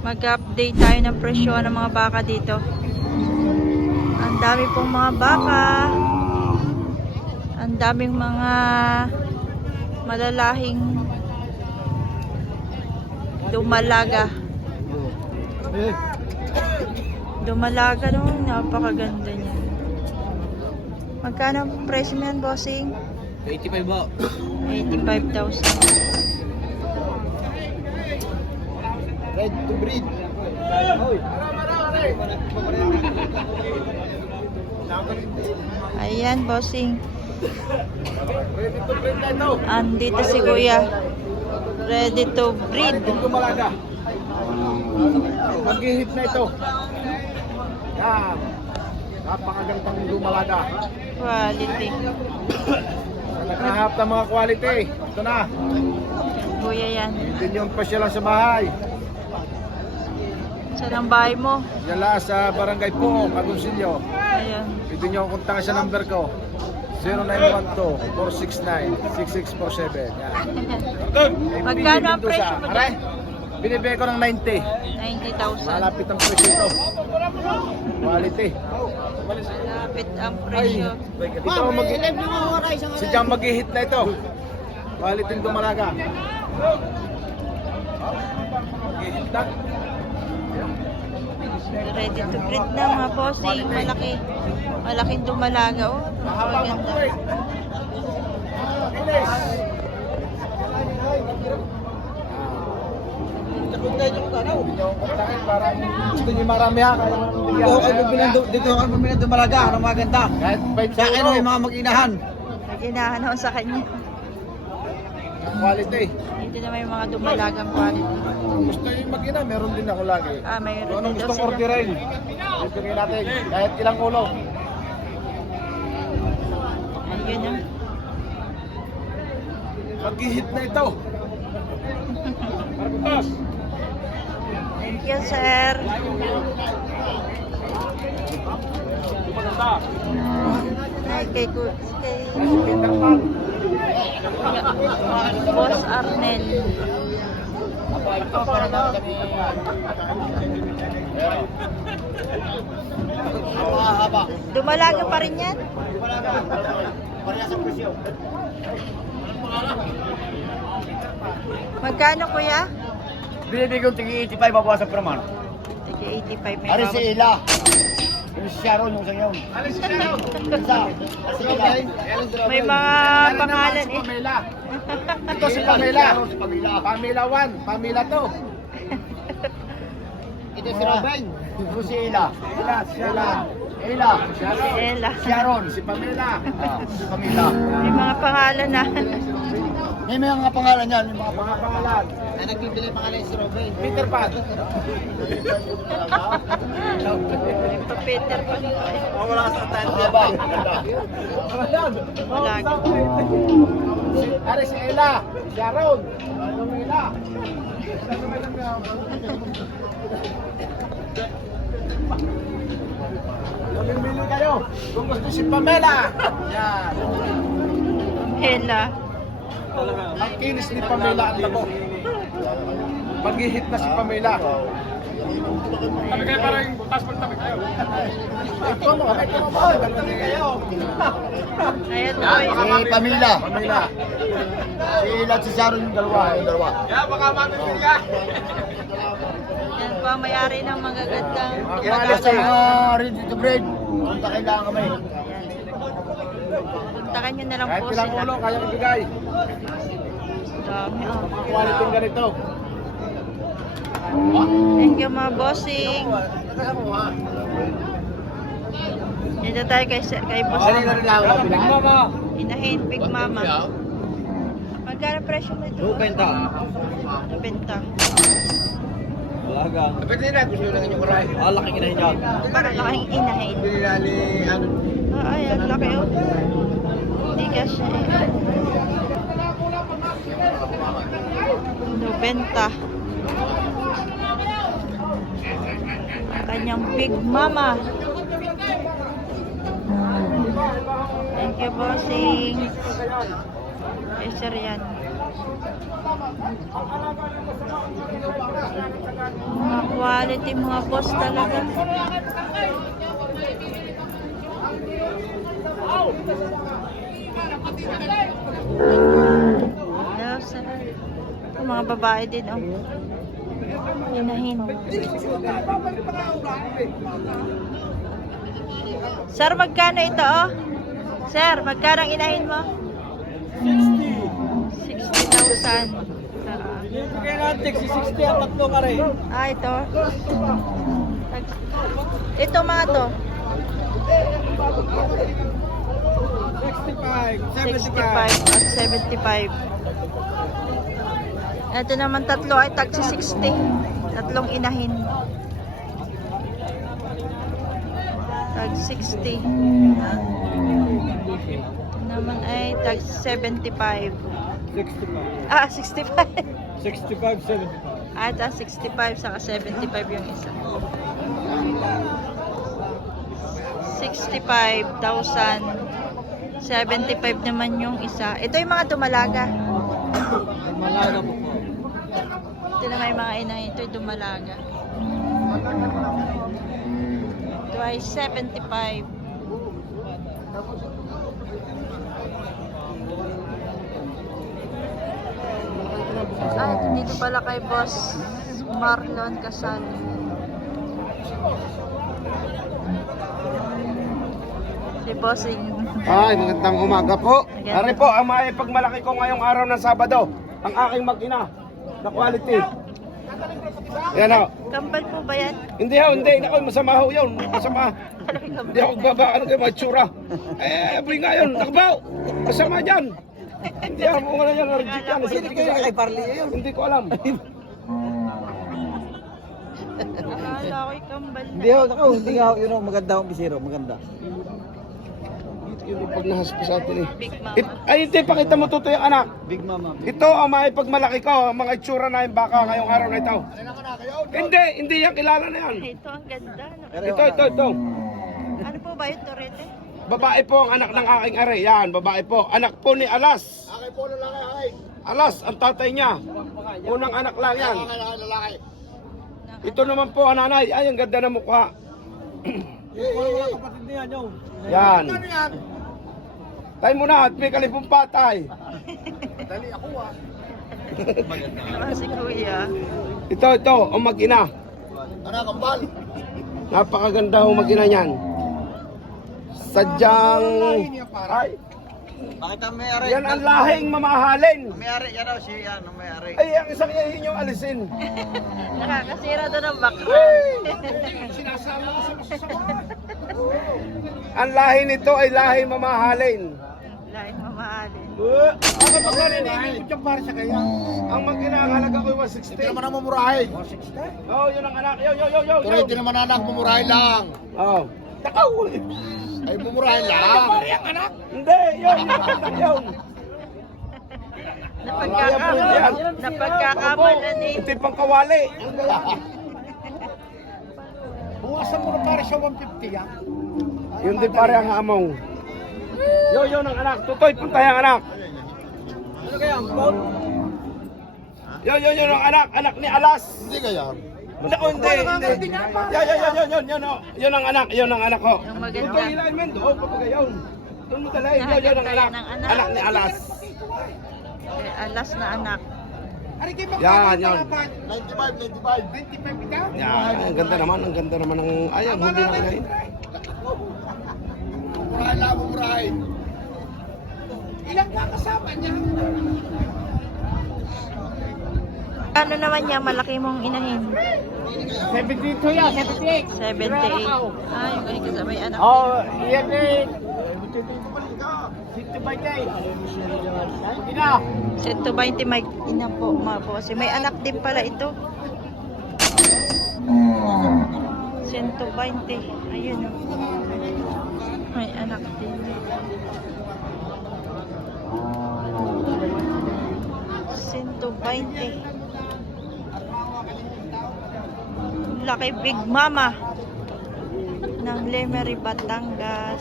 Mag-update tayo ng presyo ng mga baka dito. Ang dami pong mga baka. Ang daming mga malalahing dumalaga. Dumalaga no, napakaganda niya. Magkano ang presyo mo yan, bossing? 85 ba? 85,000. Ready to breed. Ayan, bossing. Ready to breed na ito. Andito si Kuya. Ready to breed. Dumalaga. Mag-hit na ito. Yan. Napakagandang dumalaga. Quality. Naghahanap ng mga quality. Ito na. Kuya yan. Hindi yung pasya lang sa bahay. Saan ang bahay mo? Yan lang sa Barangay Puong, Agoncillo. Ayan. Pwede nyo kontakin sa number ko. 0912-469-6647. Yan. Magkano ang presyo mo Aray, dyan? binibigay ko ng 90. 90,000. Malapit ang presyo ito. Quality. Malapit ang presyo. Ito si Jam mag-hit na ito. Quality ng dumalaga. Mag-hit na. Ready to breed na mga bossing. Malaki. Malaking dumalaga. Oh, napakaganda. Gusto niyo marami ha? Dito ako bumili ng dumalaga, ano maganda. Kahit Sa akin may mga mag-inahan. Naginahan ako sa kanya. quality. Dito na may mga dumalagang quality. Gusto niyo mag-ina, meron din ako lagi. Ah, Kung mayroon anong dito gustong sila. orderin, ibigay natin. Kahit ilang ulo. Ayun na. Mag-hit na ito. Marbutas. Thank you, sir. Ay, kay Boss Arnel. Dumalaga pa rin yan? Magkano, kuya? Binibigay kong tigi 85 babawasan per month. Sige, 85 may Ari si bawas. Ila. Yung si Sharon yung sa ngayon. Isa. Ari si Ila. May mga pangalan Si eh. Pamela. Ito si Pamela. Si Pamela. Pamela 1, Pamela 2. Ito si Robin. Ito si Ila. Ila. Ila. Ella. Sharon. Si Pamela. Si Pamela. May mga pangalan na. May mga pangalan yan. May mga Mga pangalan. na nagbibili pangalan si Robin. Peter Pan. Peter Pan. Wala sa tanda ba? Wala. Ari si Ella. Si Sharon. Pamela. Mamimili kayo. Kung gusto si Pamela. Yan. Ella. Ang kinis ni Pamela ang labo. Mag-hit na si Pamela. Kami kayo parang passport tabi kayo. Ikaw mo, ikaw mo. Kayo. Ayan po. Si Pamela. Pamela. Si Ila at si Sharon yung dalawa. Yung dalawa. Yeah, baka mamimili ka. Yan po ang may-ari ng magagandang Kaya sa mga ready to breed. Punta kailangan kami. Puntakan nyo na lang Kahit po ilang sila. ulo, kaya ibigay. Dami oh. Quality ng ganito. Thank you mga bossing. Dito tayo kay boss. Inahin, Big Mama. Magkano presyo mo ito? 2.20. Benta. Talaga. Pwede na, gusto nyo lang inyong maray. Laki kinahin yan. Laking inahin. Binilali, ano? Ay, ang laki oh. Hindi kasi. 90. Ang kanyang Big Mama. Thank you, bossing. Yes, sir, yan. Mga Quality mga boss talaga. Ito, mga babae din, oh. Inahin. Sir, magkano ito, oh? Sir, magkano ang inahin mo? 60,000. Bigay natin, si 60 ang tatlong aray. Ito. Ito mga to. 65 at 75. Ito naman tatlo ay tagsi 60. Tatlong inahin. Tag 60. Ito naman ay tag 75. 65. Ah, 65. 65, 75. Ah, ito 65 saka 75 yung isa. 65,000. 75 naman yung isa. Ito yung mga dumalaga. Malaga po. Ito naman yung mga inahin. Ito yung dumalaga. Ito ay 75. Ah, dito pala kay Boss Marlon Casal. Si Bossing. Ay, magandang umaga po. Magandang- Ari po, ang maipagmalaki ko ngayong araw ng Sabado, ang aking mag-ina na quality. Yan o. Kambal po ba yan? Hindi ho, hindi. Ako, masama ho yun. Masama. Hindi ako baba, ano kayo, mga tsura. Aboy nga yun. Nakabaw. Masama dyan. Hindi ako mga na yan. Reject yan. Sino kayo kay Parley yun? Hindi ko alam. Akala ko'y kambal na. Hindi ho, ako, hindi nga ho, yun ho, maganda ho, bisiro, maganda. Yung pag nahaspa sa atin eh. Big Mama. Ay, hindi. Pakita mo tuto yung anak. Big Mama. Ito ang maipagmalaki ko. Ang mga itsura na yung baka ngayong araw na ito. Hindi. Hindi yan. Kilala na yan. Ito ang ganda. No? Ito. Ano po ba yung torete? Babae po ang anak ng aking are. Yan, babae po. Anak po ni Alas. Akin po lalaki. Alas, ang tatay niya. Unang anak lang yan. Lalaki. Ito naman po ang nanay. Ay, ang ganda ng mukha. Mga kapatid niya, yung. Yan. Tayo muna at may kalipong patay. Dali ako ah. Naman si Kuya. Ito, ang mag-ina. Anak, kambal. Napakaganda ang mag-ina niyan. Sadyang... Ay, Bakit ang may-ari? yan ang lahing mamahalin. May-ari, yan ho, si ano, may-ari. Ay, ang isang ihin yung alisin. Nakakasira doon ang background. Sinasama ko sa masasama. Ang lahi nito ay lahi mamahalin. Lain mamahalin. Ako ba ka rin hindi ko para sa kaya? Ang magkinakalaga ko yung Hindi 160. naman ang mumurahin. Oh, yun ang anak. Yo. Pero hindi naman anak, mumurahin lang. Oh. Takaw! Ay, mumurahin lang. Hindi, yun. Yun. Napagkakamalan eh. Ito yung pangkawali. Buwasan mo na para sa 150 yan. Yun din pare ang among. Yun ang anak. Tutoy, puntay ang anak. Ano kaya ang quote? Yun ang anak. Anak ni Alas. Hindi kaya. Hindi. Yun ang anak. Yun ang anak ko. Yung maganda. Tutoy, ilahin mo. Doon, papagayon. Doon mo talahin. Yun ang anak. Anak ni Alas. Eh, alas na anak. Yan, yun. 95 ikaw? Yan, ang ganda naman ng ayaw, hindi na ngayon. Mumurahin lang, mumurahin. Ilang kakasama niya? Ano naman niya, malaki mong inahin? 72 yan, 78. 78. Ah, yung ganyan kasabay anak. Oh, yan eh. Sito ba kayo? Ina. 120 may ina po, mga boss. May anak din pala ito. 120. Ayun o. May anak din. 120. Laki Big Mama ng Lemery, Batangas.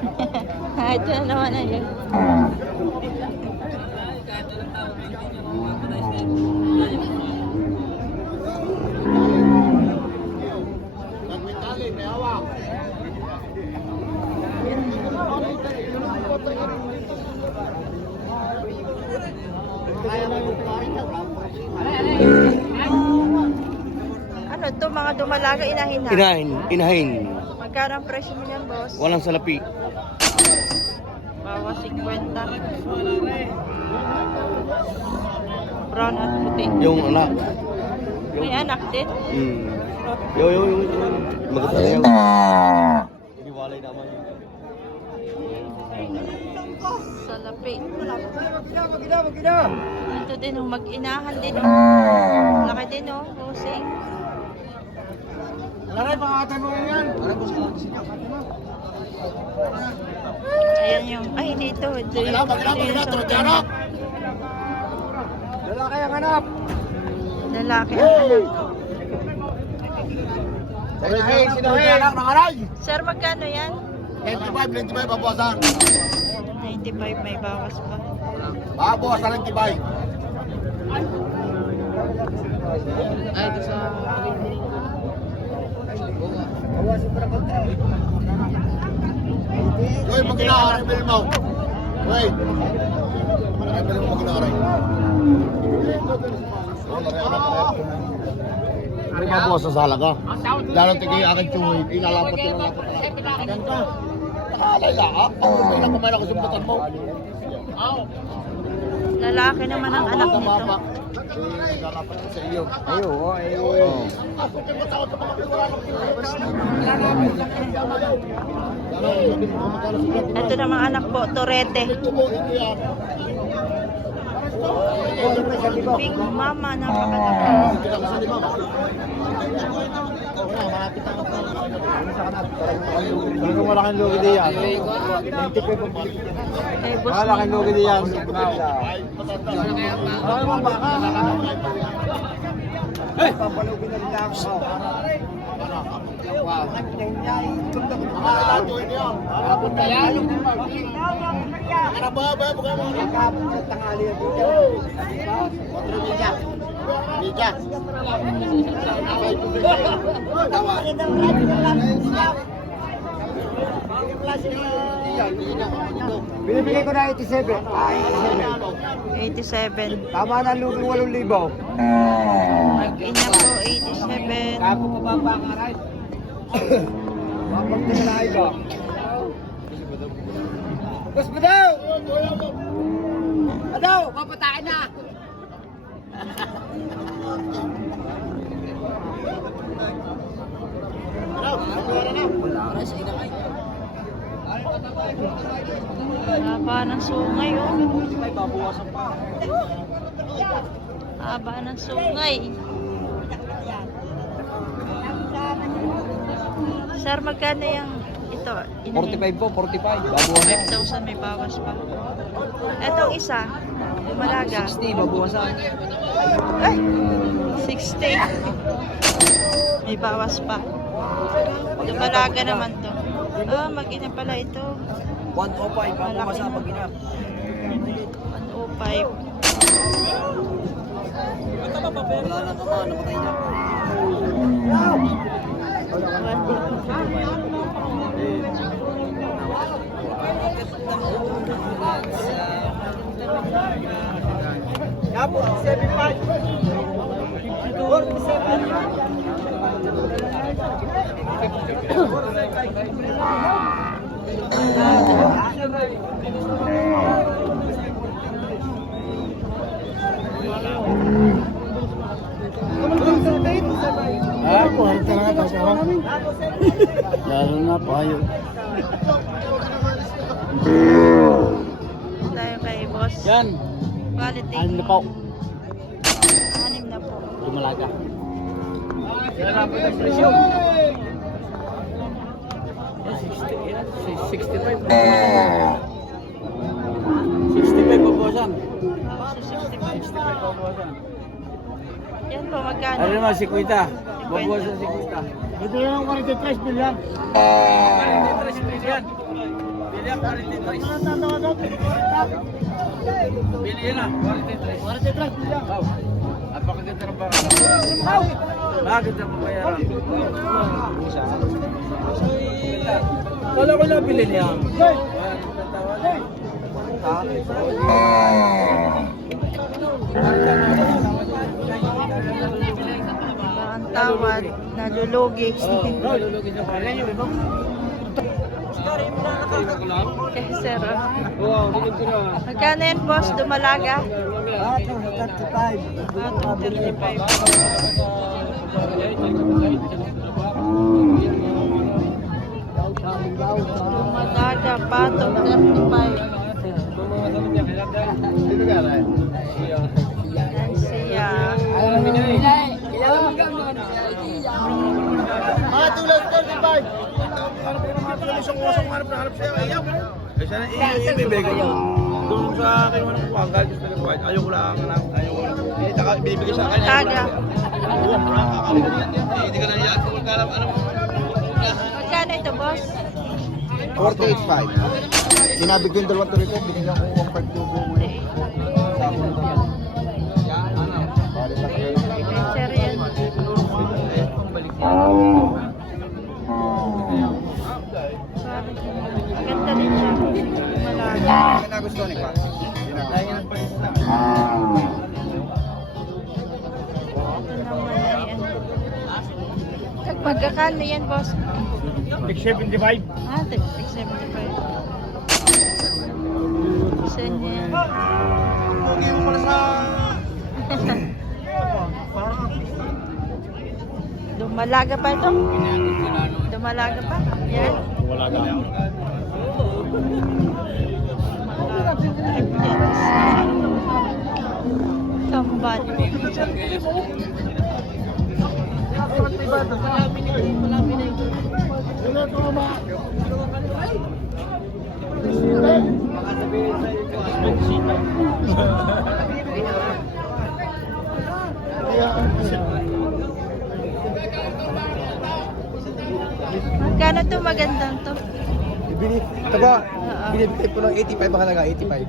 Ito na naman na yun. Ano to, mga dumalaga, inahin na? Inahin. Magkano ang presyo mo yan, boss? Walang salapi. Bawa 50. Brown at puti. Yung anak. May anak din? Yung. Maganda na yun. Iniwalay naman yun. Salapi. Ito din, oh, mag-inahan din. Oh. Laki din, oh. Rosing. Laray, pakatan mo yan. Ayan yung, ay, dito. Ito yung, Lalaki ang hanap. lalaki ang anak. Hey, sino anak ng aray? Sir, magkano yan? 95 babawasan. 95, may bawas pa. Babawasan 95. Ay, ito sa... Hoy, magkinaharay mo mo. Hoy. Rebel mo magkinaharay. May babawasan sa halaga. Lalo tigay akin tsuhoy. Ilalapat yun ang lapat talaga. Ganito. Nakalay lang ha. Ako may nakumain ako sumbatan mo. Lalaki naman ang anak nito. Lalapat ko sa iyo. Ito namang anak po, Torete. Big Mama, napakalaki. Ano malaking lugi diyan? Kay boss Malaking lugi diyan. Binibigay ko na 87. 87. Tama na lugi 8,000. Mag-ina po, 87. Ako pa ba ang aray? Wapag din na iba. Bas mo daw! Adaw! Papatain na! Haba ng sungay, oh. Haba ng sungay. Sir, magkano yung ito? 45 po, 45. Babawasan. 5,000 may bawas pa. Etong isa, Malaga. 60, babawasan. Ay! 60. May bawas pa. Malaga naman to. Ah, mag-ina pala ito. 105, babawasan pag ina. 105. Wala na ito, namatay na. Yapo, 75. 47. Lalo na payo. Tayo kay boss. Yan. Quality. 6 na po. 6 na po. Lumalaga. Babawasan. So, 65. Yan po, magkano? Ano naman, 50. Babawasan 50. Ito yung 43 bilyan. 43 yan. Bili yan ah, 43. Napakaganda ng baka. Bakit ang bayaran? Wala ko na bilhin niya. Ang tawad, nalulugi. Okay, sir. Magkano yan, boss? Dumalaga? 35. Dumalaga, patong 35. Yan siya. Mga tulad 35. Hanap siya, ayaw. Eh, sana ibibigay ko. Doon sa akin, walang kuwagal. Ayaw ko lang. Binibigay sa akin. Taga. Hindi ka na yan. Magkano ito, boss? 48.5. Sinabig ko yung dalawang turito, binigyan ko 1.5 tubo mo. Sir, yan. Ganda rin siya. Dumalaga. Ano gusto ni Kwa? Ito naman yan. Magkakano yan, boss? 75. Ah, 75. Isa niya. Hindi mo pala sa... Dumalaga pa ito? Dumalaga pa? Yan. Wala ka. Kambal. Magkano to? Magandang to? Binibigay po ng 85 ang halaga, 85.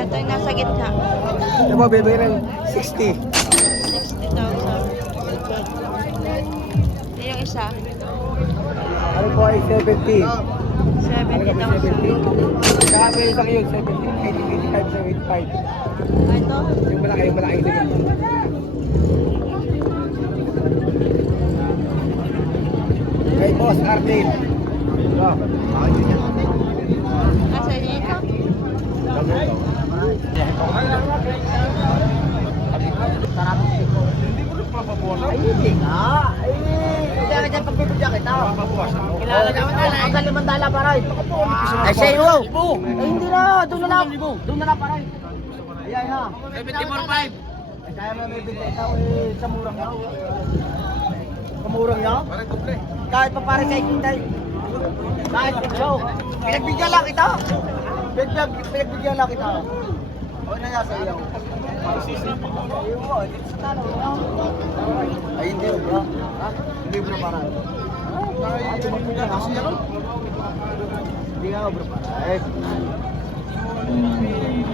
Ito yung nasa gitna. Diba, bibigay ng 60. 60,000. Ito yung isa. Ano po ay 70? 70,000. Kaya may isang yun, 70, 85, 75. Ito? Yung malaki din. Kay Boss Arnel. Asa niya ito? Ay, hindi nga. Ay, hindi ka dyan pagbibigyan kita. Kilala naman tayo. Ang kalimandala paray. Ay, siya yun. Ay, hindi na. Doon na lang. Doon na lang paray. Ayan ha. 74.5. Ay, kaya mo may bigay ikaw sa murang yaw. Sa murang yaw? Kahit pa pare kay Kitay. Kahit show. Pinagbigyan lang kita. Pinagbigyan lang kita. O na nga sa iyo. Ay, hindi bro. Ha? Hindi bro para. Hindi nga bro para.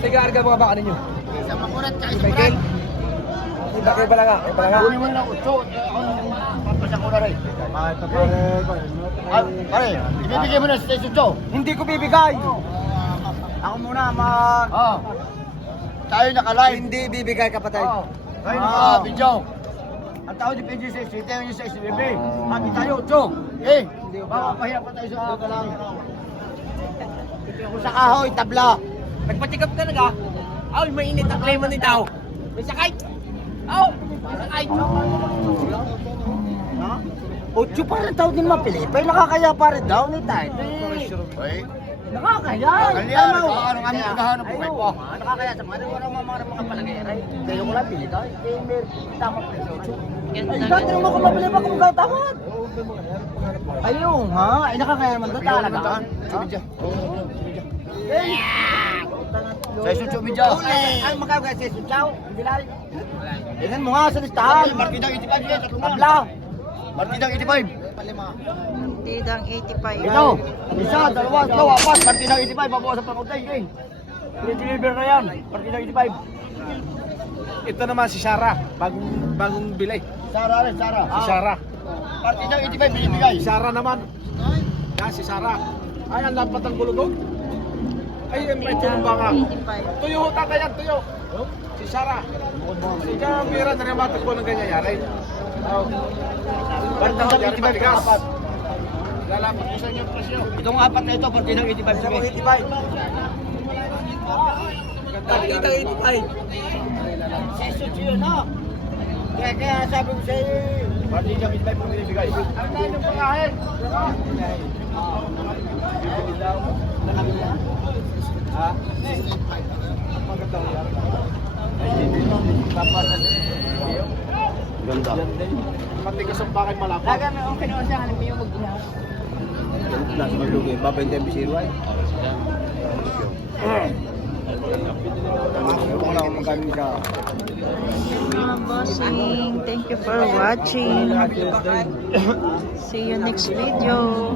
Sige, arga mga baka ninyo. Sa makurat ka, isa makurat. Iba kayo bala nga. Kunin mo lang utso. Papasa ko na rin. Pare, ibibigay mo na sa station Joe. Hindi ko bibigay. Ako muna mag... Tayo naka-live. Hindi bibigay kapatid. Tayo naka-video. Ang tao di PG6, ito yung sa SBB. Mati tayo, Joe. Baka pahiya pa tayo sa lang. Kung sa kahoy, tabla. Nagpatikap ka naga. Ay, mainit ang lemon ni tao. May sakay. Oh, sakay. Ha? Ocho pa rin tao din mapili. Pero nakakaya pa rin daw ni tayo. Nakakaya. Anong kami naghahanap po kayo po? Nakakaya sa mga mga palagay. Kayo ko lang pili ka. May tamang presyo. Ay, dati naman kung mabili ba kung tawad? Ayun ha. Ay, nakakaya naman doon talaga. Sa Sucho Medyo. Ay, magkakaya sa Sucho. Bilal. Tingnan mo nga sa listahan. Partidang 85. Tabla. Partidang 85. Tidang 85. Ito. Isa, dalawa, tatlo, apat. Partidang 85. Babawasan pa kaunti. Okay. I-deliver na yan. Partidang 85. Ito naman si Sarah, bagong bilay. Sara rin, Sara. Si Sarah. Partidang 85 binibigay. Si Sarah naman. Yan, si Sarah. Ay, ang lapat ng gulugog. Ay, may tulong ba nga? 85. Tuyo, tatayan, tuyo. Si Sarah. Si Kamira na naman ko ng ganyan-yari. Partidang 85 ito apat. Lalapat ko sa inyo ang presyo. Itong apat na ito, partidang 85. 85. Si Sucho yun, no? Kaya sabi ko sa'yo, partidang 85 ang binibigay. Ano na yung pangahin? Ha? Ganda. Matigas ang bakit malapad. Lagan na okay naman siya, hanap niyo mag-iha. Plus maglugi, babente ang bisiru ay. Wala akong magkano sa... Mga bossing, thank you for watching. See you next video.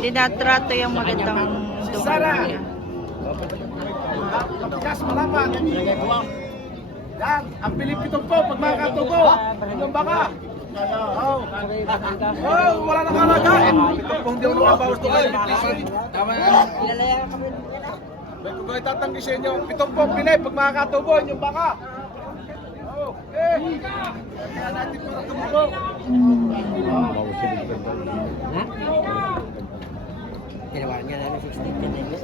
Tinatrato yung magandang dumali. Matigas, malapad. Yan, ang Pilipitong po, pag makakatubo. Yung baka. Oh, wala nang alagain. Kung di ako nakabawas to kayo. Tama yan. May kung kayo tatanggi sa inyo, pitong po Pinay, pag makakatubo, yung baka. Oh, kaya natin para tumubo. Tinawaran niya namin 16 ka na yun.